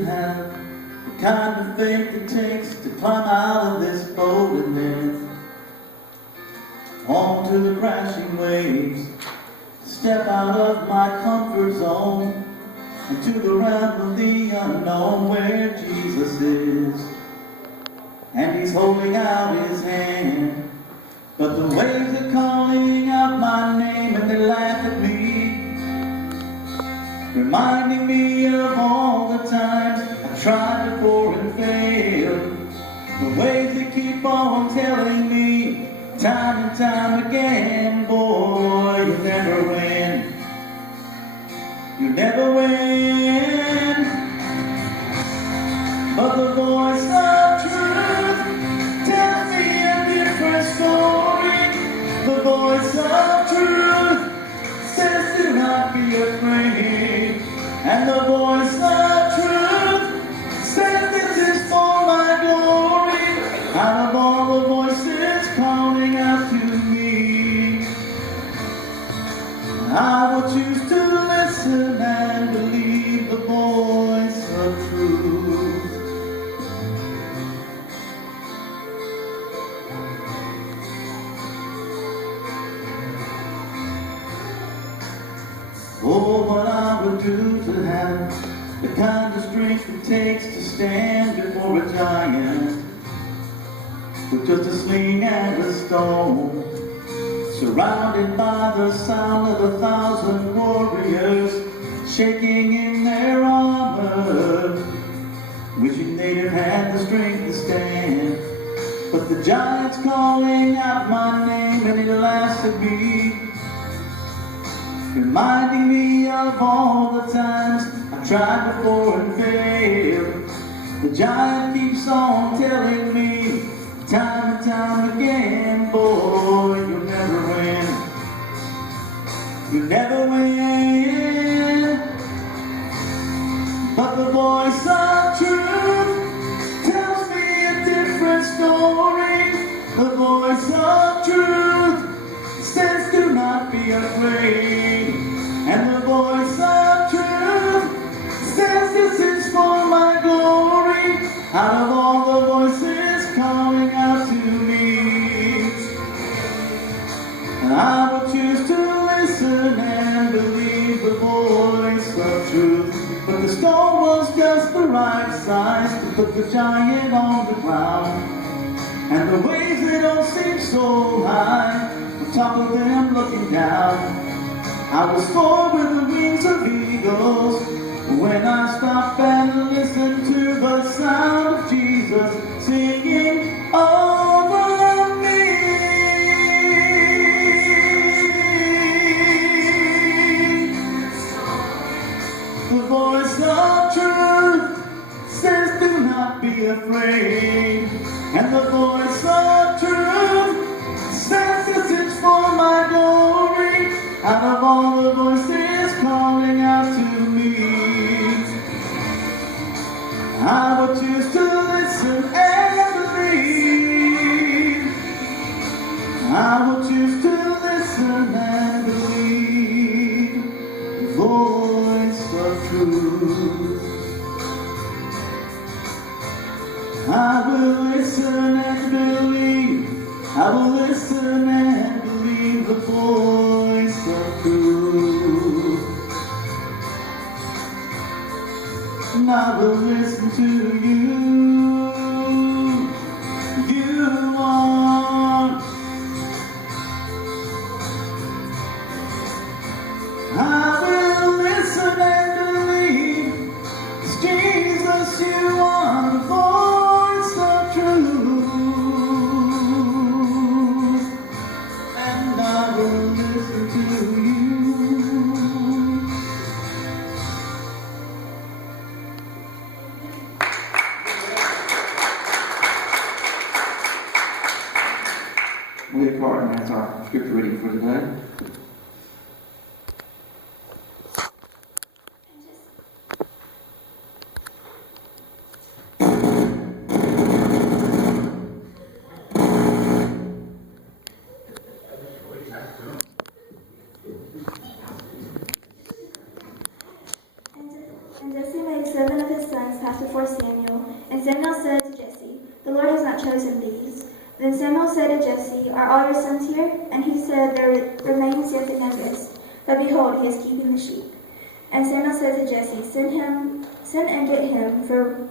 to have the kind of faith it takes to climb out of this boat and then onto the crashing waves, step out of my comfort zone into the realm of the unknown where Jesus is, and he's holding out his hand, but the waves are calling out my name and they laugh at me, reminding me of all the times I tried before and failed, the waves that keep on telling me time and time again, boy, you never win, you never win. But the voice of truth tells me a different story. The voice of truth says do not be afraid. And the voice of truth says this is for my glory. Out of all the voices calling out to me, I will choose to listen and believe the voice of truth. Oh, what I would do to have the kind of strength it takes to stand before a giant with just a sling and a stone, surrounded by the sound of 1,000 warriors shaking in their armor, wishing they'd have had the strength to stand. But the giant's calling out my name and it laughs at me, reminding me of all the times I tried before and failed. The giant keeps on telling me time and time again, boy, you'll never win, you never win. But the voice of truth tells me a different story. The voice of truth says do not be afraid. And the voice of truth says this is for my glory. Out of all the voices calling out to me, I will choose to listen and believe the voice of truth. But the storm was just the right size to put the giant on the ground, and the waves, they don't seem so high, on top of them looking down. I will soar with the wings of eagles when I stop and listen to the sound of Jesus singing over me. The voice of truth says do not be afraid. And the voice of truth says this is for my glory. Out of all the voices calling out to me, I will choose to listen and believe. I will choose to listen and believe the voice of truth. I will listen and believe. I will listen and believe the voice of truth. And I will listen to you. You are. I will listen and believe. It's Jesus, you are the voice of truth. And I will listen to you. Leah Carton has our scripture reading for today. And Jesse made 7 of his sons passed before Samuel, and Samuel said to Jesse, "The Lord has not chosen these." Then Samuel said to Jesse, "Are all your sons here?" And he said, "There remains yet the youngest, but behold, he is keeping the sheep." And Samuel said to Jesse, Send and get him, for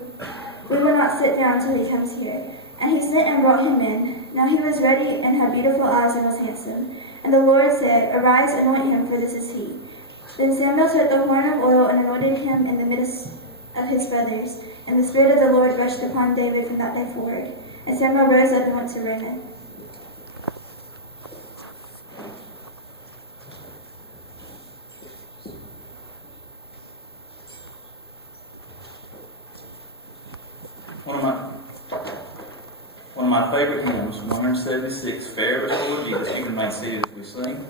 we will not sit down till he comes here." And he sent and brought him in. Now he was ready and had beautiful eyes and was handsome. And the Lord said, "Arise, anoint him, for this is he." Then Samuel took the horn of oil and anointed him in the midst of his brothers. And the Spirit of the Lord rushed upon David from that day forward. And Samuel rose up and went to Ramah. One of my favorite hymns, 176, "Fair Before Jesus." You can remain seated as we sing.